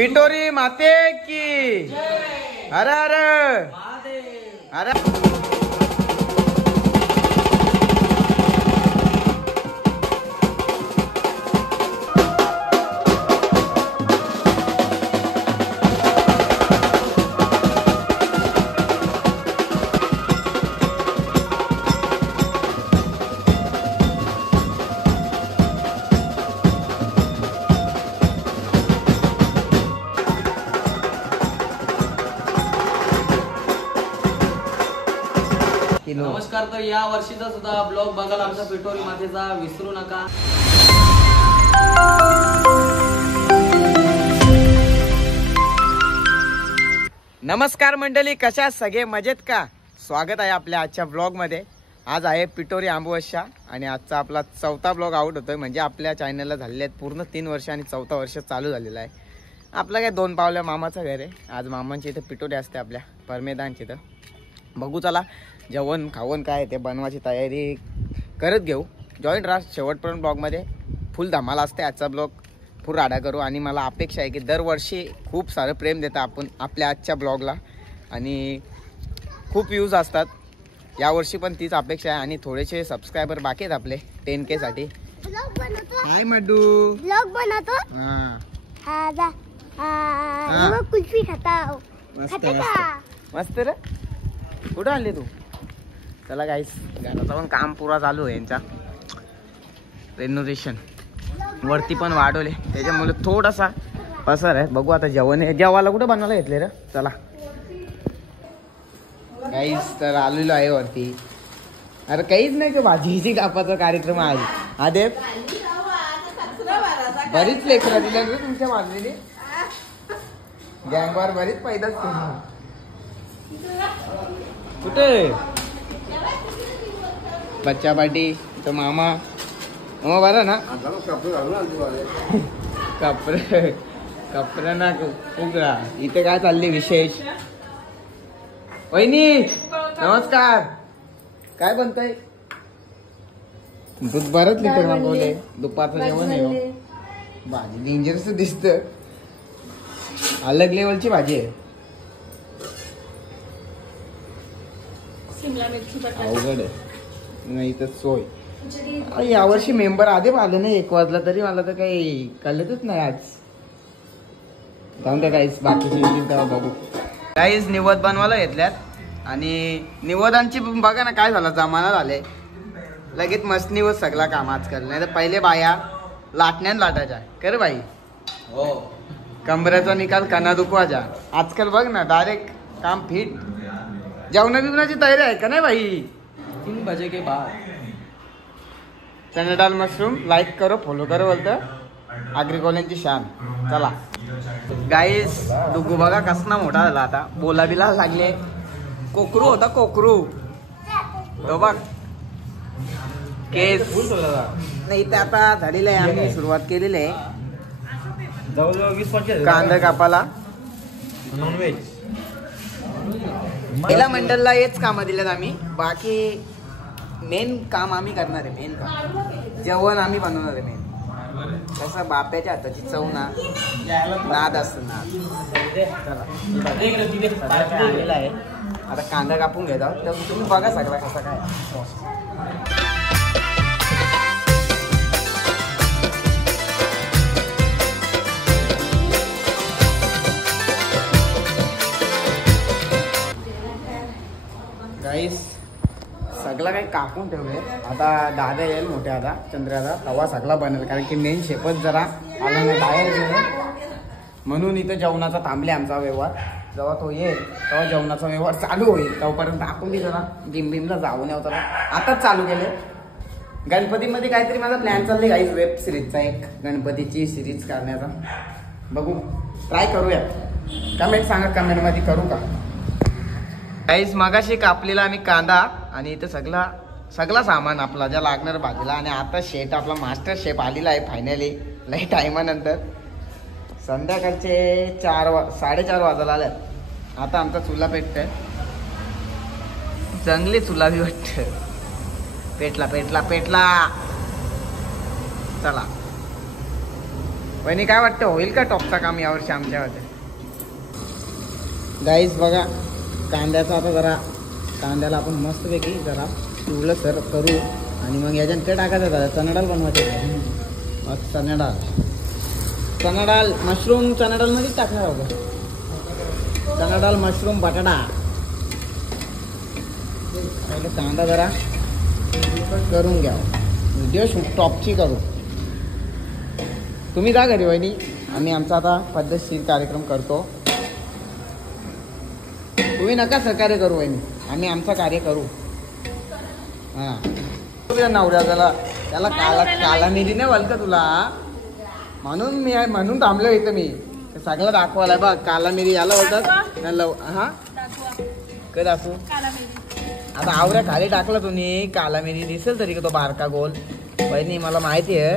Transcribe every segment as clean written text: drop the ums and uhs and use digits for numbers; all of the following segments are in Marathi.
पिटोरी माते की हर हर हर. नमस्कार. तर या वर्षीचा सुद्धा ब्लॉग बघाल आमचा पिटोरी मातेचा, विसरू नका. नमस्कार मंडळी, कशा सगळे मजेत का? स्वागत आहे आपल्या आजच्या ब्लॉग मध्ये. आज आहे पिटोरी अमावस्या आणि आजचा आपला 4था ब्लॉग आउट होतोय. म्हणजे आपल्या चॅनलला झालेले आहेत पूर्ण 3 वर्ष आणि 4था वर्ष चालू झालेला आहे. आपलं काय 2 पावल्या मामाचं घर आहे. आज मामांची इथे पिटोरी असते आपल्या परमेदांची. तर बघू चला जेवण खावण काय ते बनवायची तयारी करत घेऊ. जॉईंट राहा शेवटपर्यंत. ब्लॉगमध्ये फुल धमाल असते. आजचा ब्लॉग फुल राडा करू. आणि मला अपेक्षा आहे की दरवर्षी खूप सारं प्रेम देतं आपण आपल्या आजच्या ब्लॉगला आणि खूप व्ह्यूज असतात. यावर्षी पण तीच अपेक्षा आहे. आणि थोडेसे सबस्क्रायबर बाकी आहेत आपले 10K साठी. हाय मड्डू, ब्लॉग बनवतो. कुल्फी खाता मस्त रे. कुठं आणले तू? चला गाईस, घराचा पण काम पुरा चालू आहे यांचा. रेनोव्हेशन वरती पण वाढवले त्याच्यामुळे थोडासा पसर आहे. बघू आता जेवण आहे. जेवायला कुठं बनवायला घेतले रे? चला गाईस, तर आलेलो आहे वरती. अरे काहीच नाही का, भाजीची कापाचा कार्यक्रम आहे आज. हा देव बरीच लेकरा दिल्या रे तुमच्या मारलेली गँगवर बरीच पैदाच केली. कुठे बच्चा पार्टी तो मामा मामा बरा ना. कपडे ना उघडा. इथे काय चालले विशेष? वहिनी नमस्कार. काय बनतंय? दूध बरंच लिटर मागवले. दुपारचं जेवण आहे. भाजी डेंजरस दिसत. अलग लेवलची भाजी आहे. अवघड आहे नाही तर सोय. यावर्षी मेंबर आधे आले नाही 1 वाजला तरी मला तर काही कळतच नाही आज. जाऊन द्या काहीच, बाकीचे येतील तेव्हा बघू. काहीच निवद बनवायला घेतल्यात आणि निवदांची बघा ना काय झालं, जमाना झाले लगेच मस्त निवद सगळा काम आजकाल. नाही तर पहिले बाया लाटण्यान लाटायच्या कर बाई. हो, कमरेचा निकाल कणा दुखवायच्या. आजकाल बघ ना डायरेक्ट काम फिट. जेवणा बिवणाची तयारी आहे का नाही बाई? 3 बजे के बाद. चना डाल मशरूम लाईक करो फॉलो करो बोलतं. आग्रिकोल्यांची शान. चला गाईस, डुगू बघा कसना मोठा झाला आता. बोला बिला लागले. कोकरू होता कोकरू तो बघ. केस नाही ते आता झालेलं आहे. आम्ही सुरुवात केलेली आहे जवळजवळ 20 वर्ष कांदा कापाला. नॉनव्हेज पहिला मंडळला हेच कामं दिलेत आम्ही. बाकी मेन काम आम्ही करणार आहे. मेन काम जेवण आम्ही बनवणार आहे. मेन कसं बाप्याच्या हाताची चव ना नाद असतं नाद. आलेला आहे आता. कांदा कापून घेत आहोत तर तुम्ही बघा सगळा कसा काय. गाईस सगळं काही कापून ठेवले. आता दादा येईल मोठ्या आता चंद्राचा तवा सगळा बनेल. कारण की मेन शेपच जरा आला नाही बाहेर गेलो म्हणून इथं जेवणाचा थांबले आमचा व्यवहार. जेव्हा तो येईल तेव्हा जेवणाचा व्यवहार चालू होईल. तोपर्यंत आपण जरा जिम जाऊन येऊ. आताच चालू केले. गणपतीमध्ये काहीतरी माझा प्लॅन चालले गाईस. वेब सिरीजचा एक गणपतीची सिरीज करण्याचा. बघू ट्राय करूया. कमेंट सांगा कमेंटमध्ये करू का. गाईस मगाशी कापलेला आम्ही कांदा आणि इथं सगळा सामान आपला ज्या लागणार भाजीला. आणि आता शेफ आपला मास्टर शेफ आलेला आहे फायनली लई टायमानंतर. संध्याकाळचे 4-4:30 वाजायला आल्यात. आता आमचा चुला पेटतोय. चांगली चुला बी वाटत. पेटला. चला वहिनी काय वाटतं होईल का टॉपचा काम यावर्षी आमच्यामध्ये? गाईस बघा कांद्याचा आता जरा कांद्याला आपण मस्तपैकी जरा पिवळं सर करू आणि मग याच्यात ते टाकायचं जरा चणा डाळ बनवायचं. मग चणा डाळ मशरूम चणा डाळमध्येच टाकणार आहोत. चणा डाळ मशरूम बटाटा. पहिले कांदा जरा करून घ्या. व्हिडिओ शूट टॉपची करू. तुम्ही जा घरी वहिनी. आम्ही आमचा आता पद्धतशीर कार्यक्रम करतो. तुम्ही नका सहकार्य करू वहिनी. आम्ही आमचं कार्य करू. हां नवऱ्या त्याला काला मिरी नाही बोल का तुला? म्हणून थांबलो इथं मी. सगळं दाखवायला बघ. काला मिरी याला बोलतात. हा काय दाखवू? आता आवऱ्या खाली टाकला तुम्ही. काला मिरी दिसेल तरी का तो बारका गोल? वहिनी मला माहिती आहे.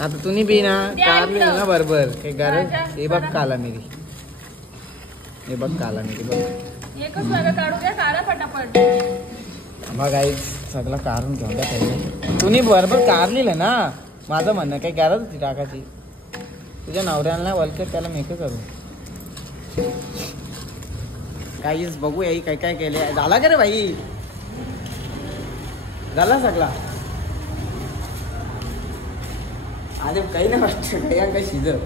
आता तुम्ही बी ना कारली ना बरोबर काही गरज. हे बघ काला मिरी. हे बघ काला मिरी बघ. बघ आई सगळं काढून घेऊन द्या पहिले. तुम्ही बरोबर कारलीलं ना. माझं म्हणणं काही गरज होती टाकायची. तुझ्या नवऱ्याला वलकर त्याला मेक करू. काहीच बघू याई काय काय केले. झाला का रे बाई? झाला सगळा? अरे काही नाही वाटतं काही काय शिजत.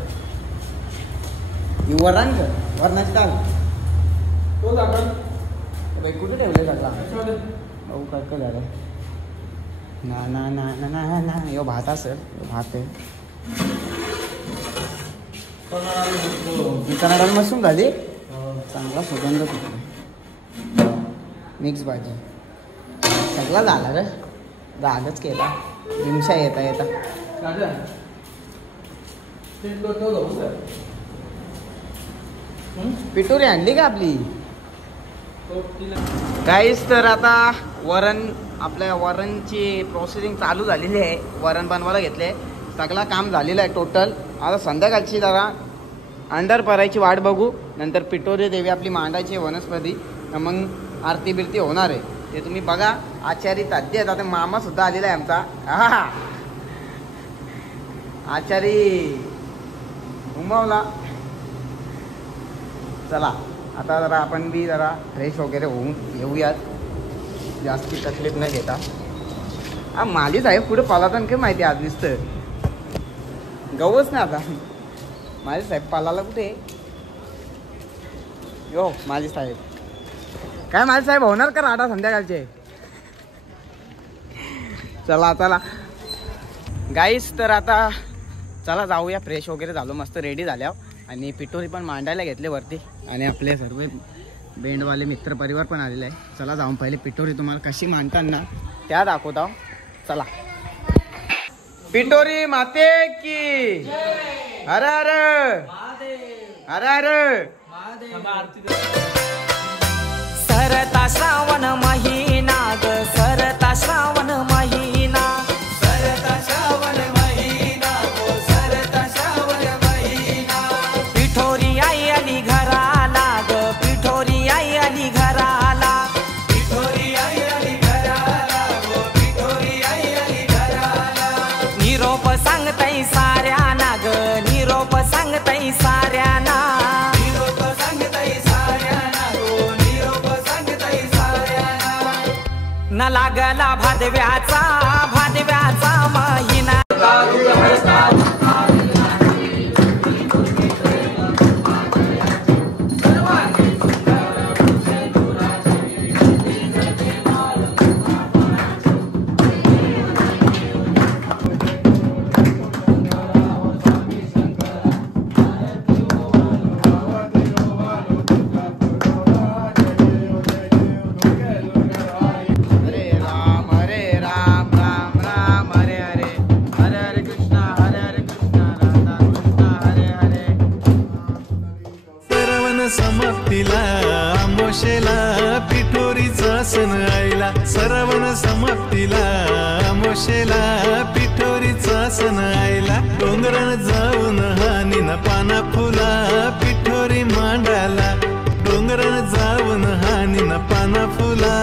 वरणाची डाळ तो बाई कुठे ठेवले सगळा? भाऊ काय काय झालं? ना ना ना ना ना ना यो भात असेल. भात आहे. चणा डाळ मशरूम झाली. चांगला सुगंध सुटला. मिक्स भाजी सगळा झाला रे. जागच केला. हिंशा येता येता पिटोरी आणली का आपली? काहीच तर आता आपल्या वरणची प्रोसेसिंग चालू झालेली आहे. वरण बनवायला घेतले. सगळं काम झालेलं आहे टोटल. आता संध्याकाळची जरा अंधार पडायची वाट बघू. नंतर पिटोरी देवी आपली मांडायची वनस्पती. मग आरती बिरती होणार आहे. ते तुम्ही बघा. आचारी ताद्य आहेत. आता मामा सुद्धा आलेला आहे आमचा. हा आचारी घुमावला. चला आता जरा आपण बी जरा फ्रेश वगैरे होऊन येऊयात. जास्ती तकलीफ न घेता. माली साहेब पुढे पालाता काय माहिती आज दिसतं. गवच ना आता. माली साहेब पालाला कुठे? यो माली साहेब काय माली साहेब होणार का राडा संध्याकाळचे? चला चला गाईस तर आता चला जाऊया. फ्रेश वगैरे झालो मस्त रेडी झाल्यावर. आणि पिटोरी पण मांडायला घेतले वरती. आणि आपले सर्व बेंडवाले मित्र परिवार पण आलेले आहे. चला जाऊन पहिले पिटोरी तुम्हाला कशी मांडतात ना त्या दाखवत आहो. चला. पिटोरी माते की हर हर हर हर. सरता श्रावण महिना ग सरता श्रावण महिना. सरता श्रावण महिना गो सरता श्रावण महिना. पिठोरी आई आली घराला ग पिठोरी आई आली घराला. पिठोरी आई आली घराला गो पिठोरी आई आली घराला. निरोप सांगताई साऱ्यांना ग निरोप सांगताई साऱ्यांना. निरोप सांगताई साऱ्यांना गो निरोप सांगताई साऱ्यांना. न लागला भादव्याचा महिना. समाप्तीला आमोशेला पिठोरीचा सण आईला. श्रावण समाप्तीला आमोशेला पिठोरीचा सण आईला. डोंगरान जाऊन हानीन पाना फुला पिठोरी मांडाला. डोंगरान जाऊन हानीन पाना फुला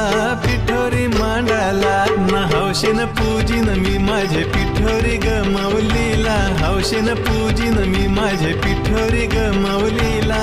पिठोरी मांडाला. न हौशीन पूजीन मी माझे पिठोरी पिठोरी ग माऊलीला, हौशेन पूजिन मी माझे पिठोरी ग माऊलीला.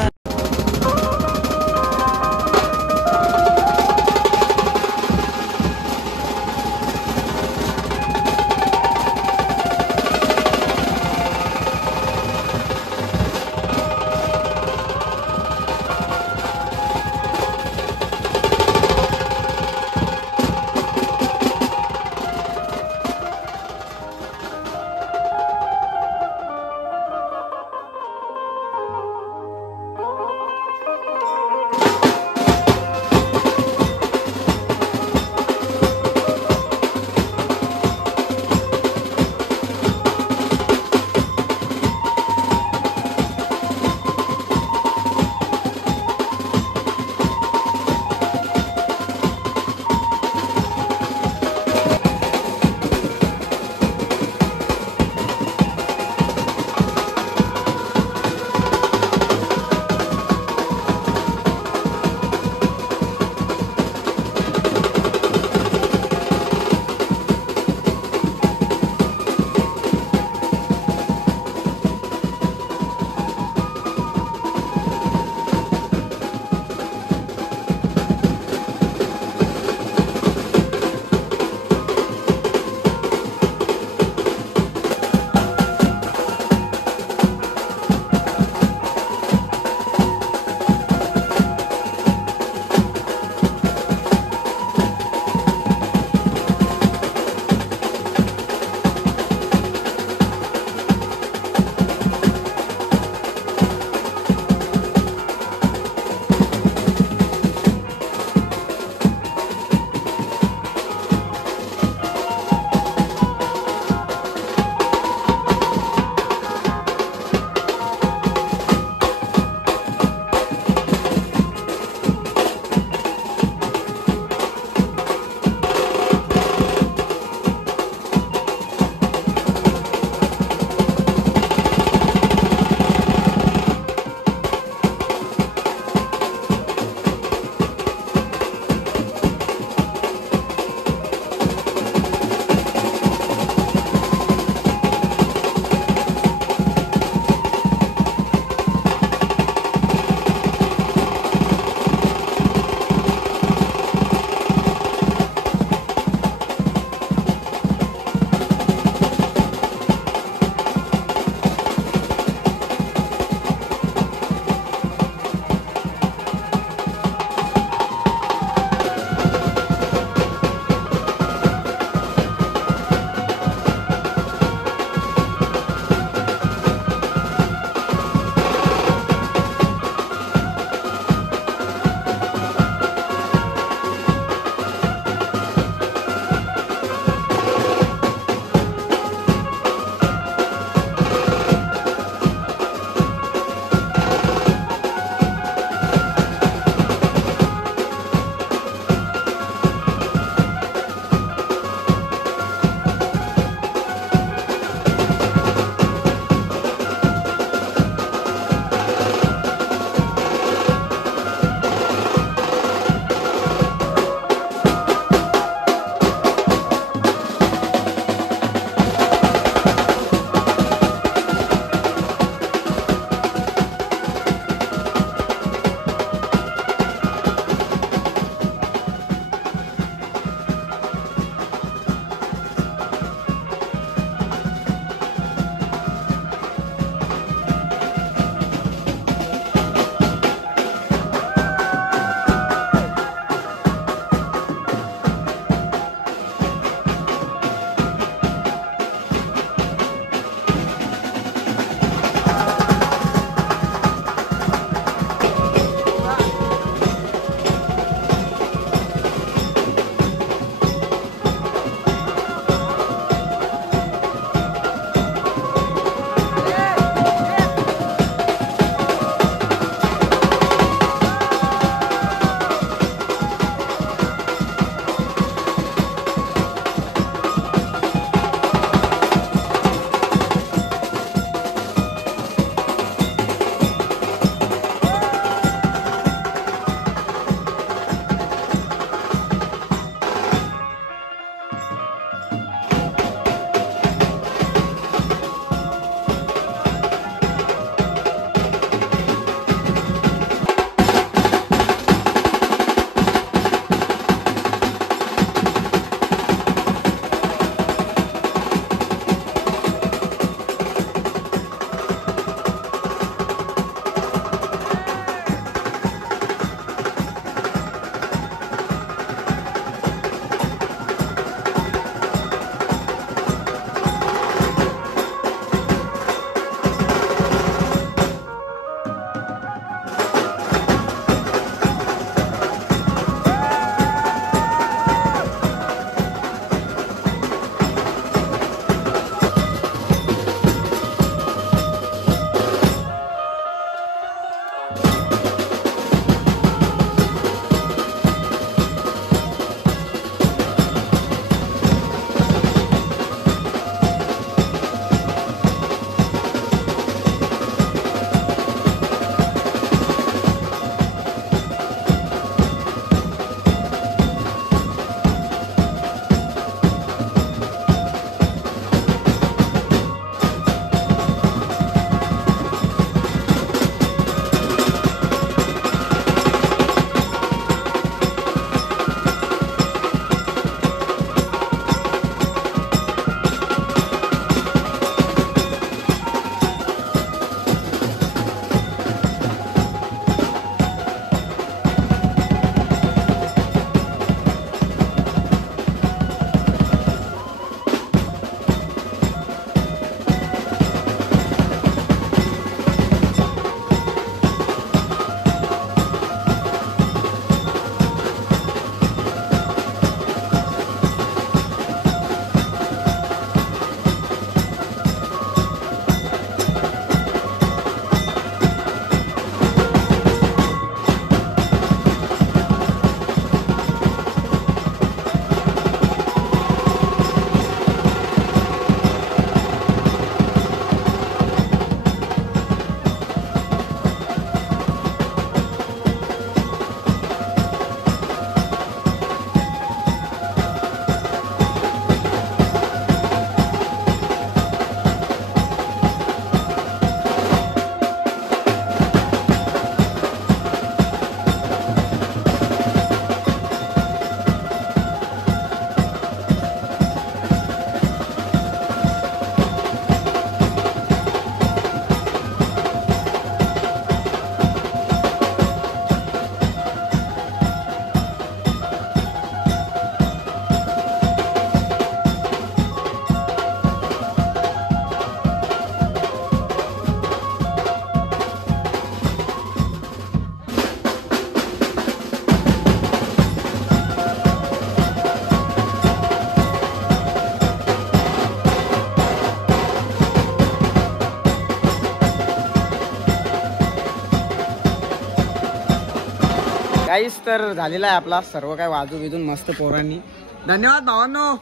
काहीच तर झालेला आहे आपला सर्व काय वाजू बिजून मस्त पोरांनी. धन्यवाद भावांनो.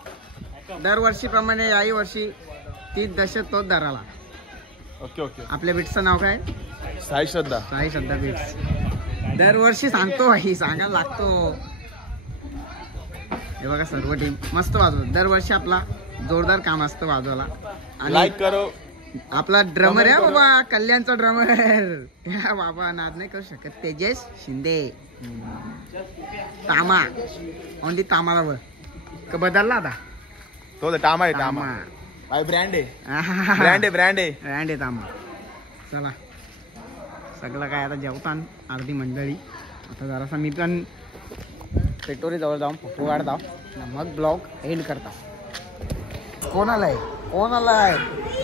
दरवर्षीप्रमाणे याही वर्षी 30 दशक तोच दराला. Okay okay. आपल्या बीट्सचं नाव काय? साई श्रद्धा. साई श्रद्धा बीट्स. दरवर्षी सांगतो भाई, सांगायला लागतो. हे बघा सर्व टीम मस्त वाजवत. दरवर्षी आपला जोरदार काम असतं वाजवायला. आणि लाईक करो. आपला ड्रमर आहे बाबा, कल्याणचा ड्रमर. या बाबा नाद नाही करू शकत. तेजस शिंदे. तामा ओनली तामाला वर बदलला आता तो टामा आहे. टामा भाई ब्रँड आहे. ब्रँड आहे. ब्रँड आहे. ब्रँड आहे तामा. चला सगळं काय आता जेवतान अर्धी मंडळी. आता जरासा मी पण पेटोरी जवळ जाऊन फोटो काढता मग ब्लॉग एंड करता. कोण आलाय? कोण आलाय?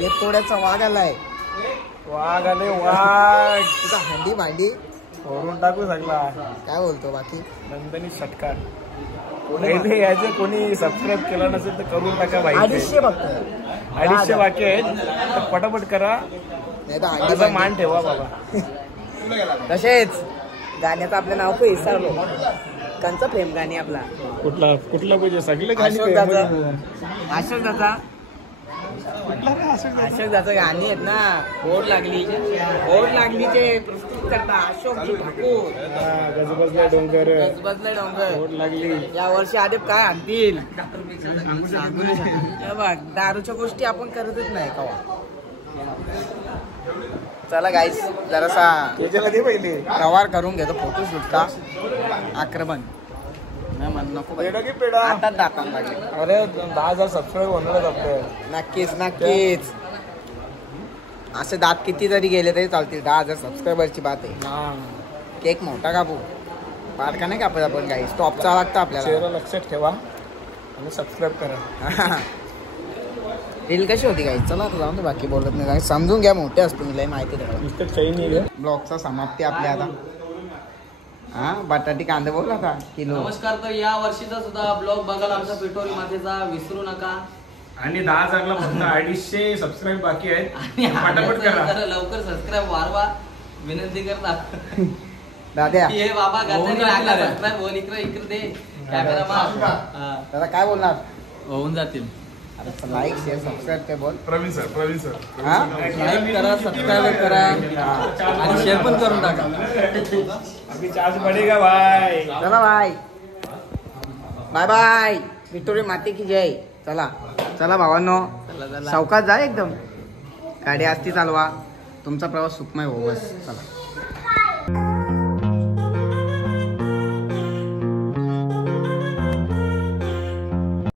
एक तोड्याचा वाघ आलाय. वाघ आले वाघ. तुझा हंडी भांडी फोडून टाकू सगळा. काय बोलतो बाकी? नंदनी षटकार. कोणी यायचं कोणी सबस्क्राईब केलं नसेल तर करून टाका भाई. 250 फक्त. 250 बाकी आहेत तर पटापट करा. नाही तर हंडी माझा मान ठेवा बाबा. तसेच गाण्याचं आपलं नाव पण विसरलो. कंचा प्रेम गाणी आपला कुठला पाहिजे? सगळे अशोक दादा गाणी आहेत ना. ओढ लागलीचे प्रस्तुत करता अशोकजी ठाकूर. गजबजला डोंगर. गजबजले डोंगर. ओढ लागली. या वर्षी आदेप काय आणतील बघ. दारूच्या गोष्टी आपण करतच नाही कवा. चला गाईस जरासा दे पहिले. प्रवार करून घेतो फोटो शूट का. आक्रमण नको आता दातान लागले. अरे 10,000 सबस्क्राईब होणारच आपले. नक्कीच. असे दात किती जरी गेले तरी चालतील. 10,000 सबस्क्रायबरची बात आहे. केक मोठा कापू बारका नाही कापत आपण. काही स्टॉपचा लागतं आपल्याला. चेहरा लक्षात ठेवा आणि सबस्क्राईब करा. रील कशी होती काही? चला आता जाऊन बाकी बोलत नाही. समजून घ्या मोठे असतो मी माहिती आहे. ब्लॉगचा समाप्ती आपल्या आता. हा बटाटी कांदे बोल आता किलो. नमस्कार. तर या वर्षीचा सुद्धा ब्लॉग बघायला आमच्या पिठोरी मातेचा विसरू नका. आणि 10,000ला फक्त 250 सबस्क्राईब बाकी आहेत. आणि पटापट करा. जरा लवकर सबस्क्राईब वाढवा विनंती करता. दाद्या हे बाबा सबस्क्राईब होऊन इकडे दे कॅमेरा. दादा काय बोलणार? होऊन जातील. लाईक शेअर सबस्क्राईब काय बोल. प्रवीण सर हा लाईक करा, सबस्क्राईब करा आणि शेअर पण करून टाका. अभी चार्ज पडेगा भाई. चला बाय बाय. विक्टोरी माती की जय. चला भावांनो सावकाश जा एकदम. गाडी असती चालवा. तुमचा प्रवास सुखमय हो बस. चला.